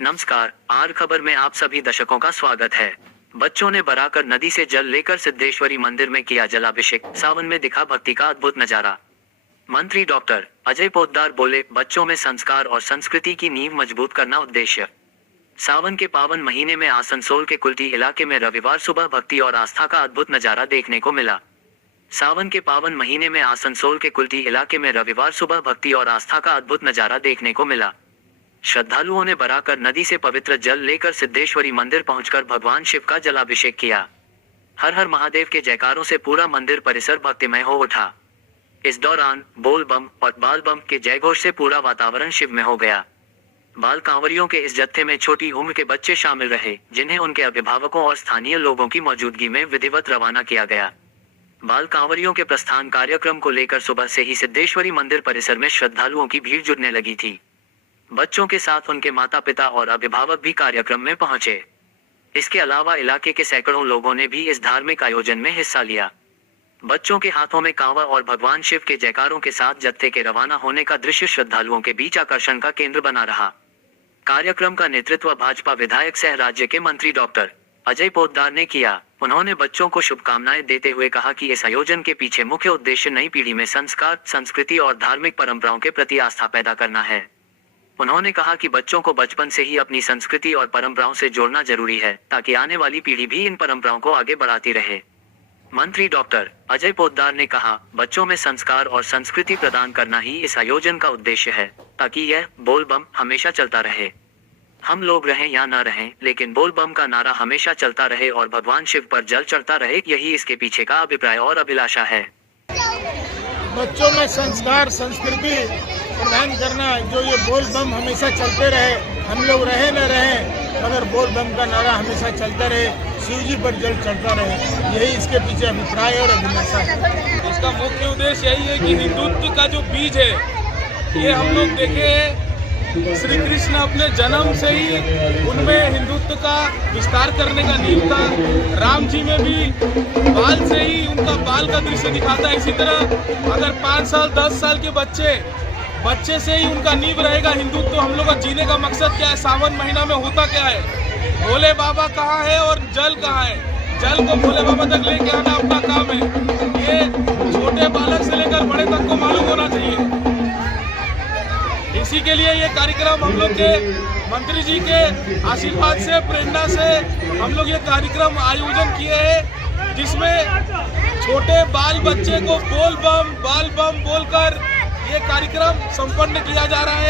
नमस्कार, आर खबर में आप सभी दर्शकों का स्वागत है। बच्चों ने बराकर नदी से जल लेकर सिद्धेश्वरी मंदिर में किया जलाभिषेक, सावन में दिखा भक्ति का अद्भुत नजारा। मंत्री डॉक्टर अजय पोद्दार बोले, बच्चों में संस्कार और संस्कृति की नींव मजबूत करना उद्देश्य। सावन के पावन महीने में आसनसोल के कुल्टी इलाके में रविवार सुबह भक्ति और आस्था का अद्भुत नजारा देखने को मिला। सावन के पावन महीने में आसनसोल के कुल्टी इलाके में रविवार सुबह भक्ति और आस्था का अद्भुत नजारा देखने को मिला। श्रद्धालुओं ने बराकर नदी से पवित्र जल लेकर सिद्धेश्वरी मंदिर पहुंचकर भगवान शिव का जलाभिषेक किया। हर हर महादेव के जयकारों से पूरा मंदिर परिसर भक्तिमय हो उठा। इस दौरान बोल बम और बाल बम के जयघोष से पूरा वातावरण शिवमय हो गया। बाल कांवरियों के इस जत्थे में छोटी उम्र के बच्चे शामिल रहे, जिन्हें उनके अभिभावकों और स्थानीय लोगों की मौजूदगी में विधिवत रवाना किया गया। बाल कांवरियों के प्रस्थान कार्यक्रम को लेकर सुबह से ही सिद्धेश्वरी मंदिर परिसर में श्रद्धालुओं की भीड़ जुटने लगी थी। बच्चों के साथ उनके माता पिता और अभिभावक भी कार्यक्रम में पहुंचे। इसके अलावा इलाके के सैकड़ों लोगों ने भी इस धार्मिक आयोजन में हिस्सा लिया। बच्चों के हाथों में कांवा और भगवान शिव के जयकारों के साथ जत्थे के रवाना होने का दृश्य श्रद्धालुओं के बीच आकर्षण का केंद्र बना रहा। कार्यक्रम का नेतृत्व भाजपा विधायक सह राज्य के मंत्री डॉक्टर अजय पोद्दार ने किया। उन्होंने बच्चों को शुभकामनाएं देते हुए कहा कि इस आयोजन के पीछे मुख्य उद्देश्य नई पीढ़ी में संस्कार, संस्कृति और धार्मिक परंपराओं के प्रति आस्था पैदा करना है। उन्होंने कहा कि बच्चों को बचपन से ही अपनी संस्कृति और परंपराओं से जोड़ना जरूरी है, ताकि आने वाली पीढ़ी भी इन परंपराओं को आगे बढ़ाती रहे। मंत्री डॉक्टर अजय पोद्दार ने कहा, बच्चों में संस्कार और संस्कृति प्रदान करना ही इस आयोजन का उद्देश्य है, ताकि यह बोल बम हमेशा चलता रहे। हम लोग रहें या न रहें, लेकिन बोल बम का नारा हमेशा चलता रहे और भगवान शिव पर जल चढ़ता रहे, यही इसके पीछे का अभिप्राय और अभिलाषा है। बच्चों में संस्कार, संस्कृति प्रदान करना, जो ये बोल बम हमेशा चलते रहे, हम लोग रहे न रहे मगर बोल बम का नारा हमेशा चलता रहे, शिव जी पर जल चढ़ता रहे, यही इसके पीछे अभिप्राय और अभिलाषा है। इसका मुख्य उद्देश्य यही है कि हिंदुत्व का जो बीज है, ये हम लोग देखे श्री कृष्ण अपने जन्म से ही उनमें हिंदुत्व का विस्तार करने का नींव था। राम जी में भी बाल से ही उनका बाल का दृश्य दिखाता है। इसी तरह अगर 5 साल 10 साल के बच्चे से ही उनका नींव रहेगा हिंदुत्व। तो हम लोग का जीने का मकसद क्या है? सावन महीना में होता क्या है? भोले बाबा कहाँ है और जल कहाँ है? जल को भोले बाबा तक लेके आना अपना काम है। ये छोटे बालक से लेकर बड़े तक को मालूम होना चाहिए। इसी के लिए ये कार्यक्रम हम लोग के मंत्री जी के आशीर्वाद से, प्रेरणा से हम लोग ये कार्यक्रम आयोजन किए हैं, जिसमें छोटे बाल बच्चे को बोल बम बाल बम बोलकर ये कार्यक्रम संपन्न किया जा रहा है।